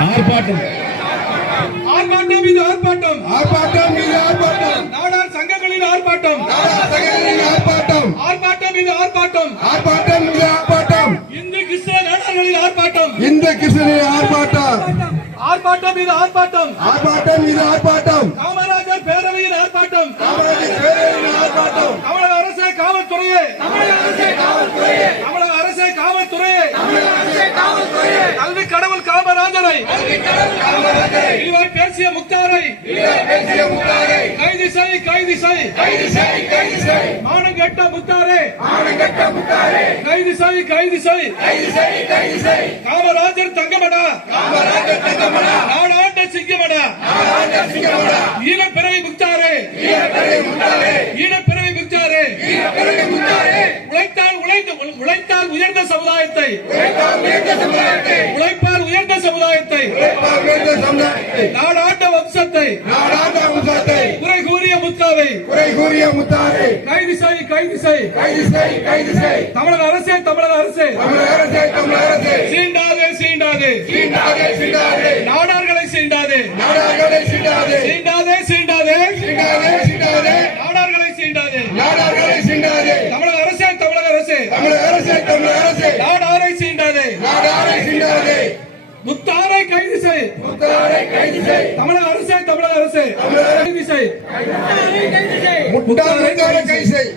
ஆர்ப்பாட்டம். ஆர்ப்பாட்டம் இது ஆர்ப்பாட்டம். ஆர்ப்பாட்டம் இது ஆர்ப்பாட்டம். நாடார் சங்கங்களின் ஆர்ப்பாட்டம். நாடா சகோதரின் ஆர்ப்பாட்டம். ஆர்ப்பாட்டம் இது ஆர்ப்பாட்டம். ஆர்ப்பாட்டம் இது ஆர்ப்பாட்டம். இந்து கிறிஸ்தவ நாடார்களின் ஆர்ப்பாட்டம். இந்த கிருஷ்ணனின் ஆர்ப்பாட்டம். ஆர்ப்பாட்டம் இது ஆர்ப்பாட்டம். ஆர்ப்பாட்டம் இது ஆர்ப்பாட்டம். காமராஜர் பேரவையின் ஆர்ப்பாட்டம். காமராஜர் பேரவையின் ஆர்ப்பாட்டம். தமிழக அரசே காவல்துறையே. தமிழக அரசே காவல்துறையே தமிழக அரசே காவல்துறையே கல்வி கடவுள் காமராஜரை. பேசிய முக்தாரை பேசிய முத்தாரை கைது செய் கைது செய் கைது செய் கைது செய் மானம் கெட்ட முக்தாரே. ஆனங்கட்ட முத்தாரை கைது செய் கைது செய் கைது செய் கைது செய் காமராஜர் தங்கமடா. காமராஜர் தங்கமடா. நாடாண்ட சிங்கமடா. நாடாண்ட சிங்கமடா. ஈனப்பிறவை முக்தாரே. ஈரப்பெருமை முத்தாரை ஈனப்பிறவை முக்தாரே. ஈரப்பெருமை முத்தாரை உழைத்தால் உழைத்து உழைத்தால் உயர்ந்த சமுதாயத்தை. உழைப்பால் உயர்ந்த சமுதாயத்தை. நாடாண்ட வம்சத்தை. குறை கூறிய முத்தாவை. குறை கூறிய முத்தாரை கைது செய் கைது செய் கைது செய் கைது செய் தமிழக அரசே தமிழக அரசே. தமிழக அரசே தமிழக அரசே. சீண்டாதே சீண்டாதே. சீண்டாதே சீண்டாதே. முத்தாரை கைது செய். முத்தாரை கைது செய். தமிழக அரசே தமிழக அரசே. கைது செய். முட்டாள் முத்தாரை கைது செய்.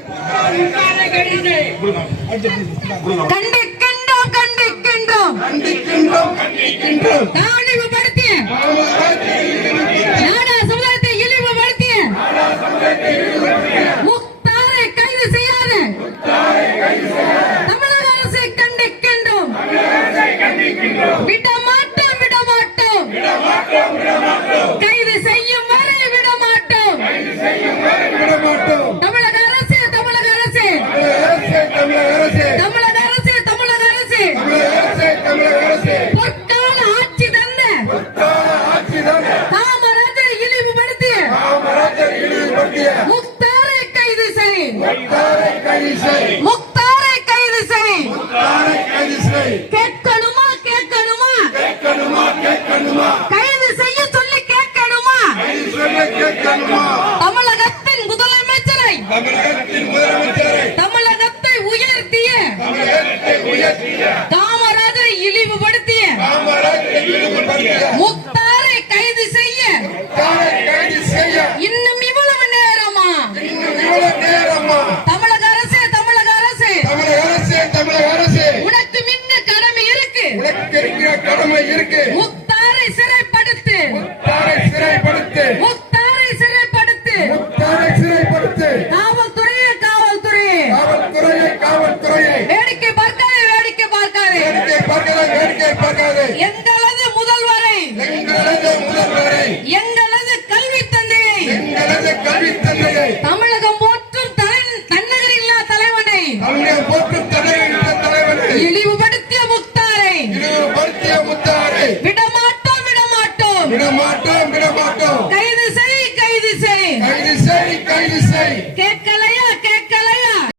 கண்டிக்கின்றோம் கண்டிக்கின்றோம் கண்டிக்கின்றோம் கண்டிக்கின்றோம். இழிவுபடுத்திய நாடா சமுதாயத்தை இழிவுபடுத்திய முக்தாரை கைது செய்யாத. தமிழக அரசை கண்டிக்கின்றோம் விட மாட்டோம் விட மாட்டோம் கைது செய்யும் வரை விட மாட்டோம் தமிழக அரசு தமிழக அரசு. தமிழக அரசே தமிழக அரசே. தமிழக அரசு தமிழக அரசு பொற்கால ஆட்சி தந்த கால ஆட்சிதான் காமராஜரை இழிவுபடுத்திய காமராஜர் இழிவுபடுத்திய முக்தாரை கைது செய் முத்தாரை கைது செய் முக்தாரை கைது செய் முத்தாரை கைது செய் கேட்கணுமா கேட்கணுமா? கேட்கணுமா கேட்கணுமா? காமராஜரை இழிவுபடுத்திய முக்தாரை கைது செய்ய இன்னும் இவ்வளவு நேரமா? இன்னும் இவ்வளவு நேரமா? தமிழக அரசே தமிழக அரசு. தமிழக அரசே தமிழக அரசே. உனக்கு மிக்க கடமை இருக்கு. உனக்கு இருக்கிற கடமை இருக்கு. பார்க்காத எங்களது முதல்வரை. எங்களது முதல்வரை. எங்களது கல்வி தந்தையை. எங்களது கல்வி தந்தையை. தமிழகம் போற்றும் தன்னகர் இல்லா தலைவனை. தலையிட்ட தலைவரை இழிவுபடுத்திய முக்தாரை. இழிவுபடுத்திய முத்தாரை விடமாட்டோம் விடமாட்டோம். விடமாட்டோம் விடமாட்டோம். கைது செய் கைது செய். கைது செய் கைது செய். கேட்கல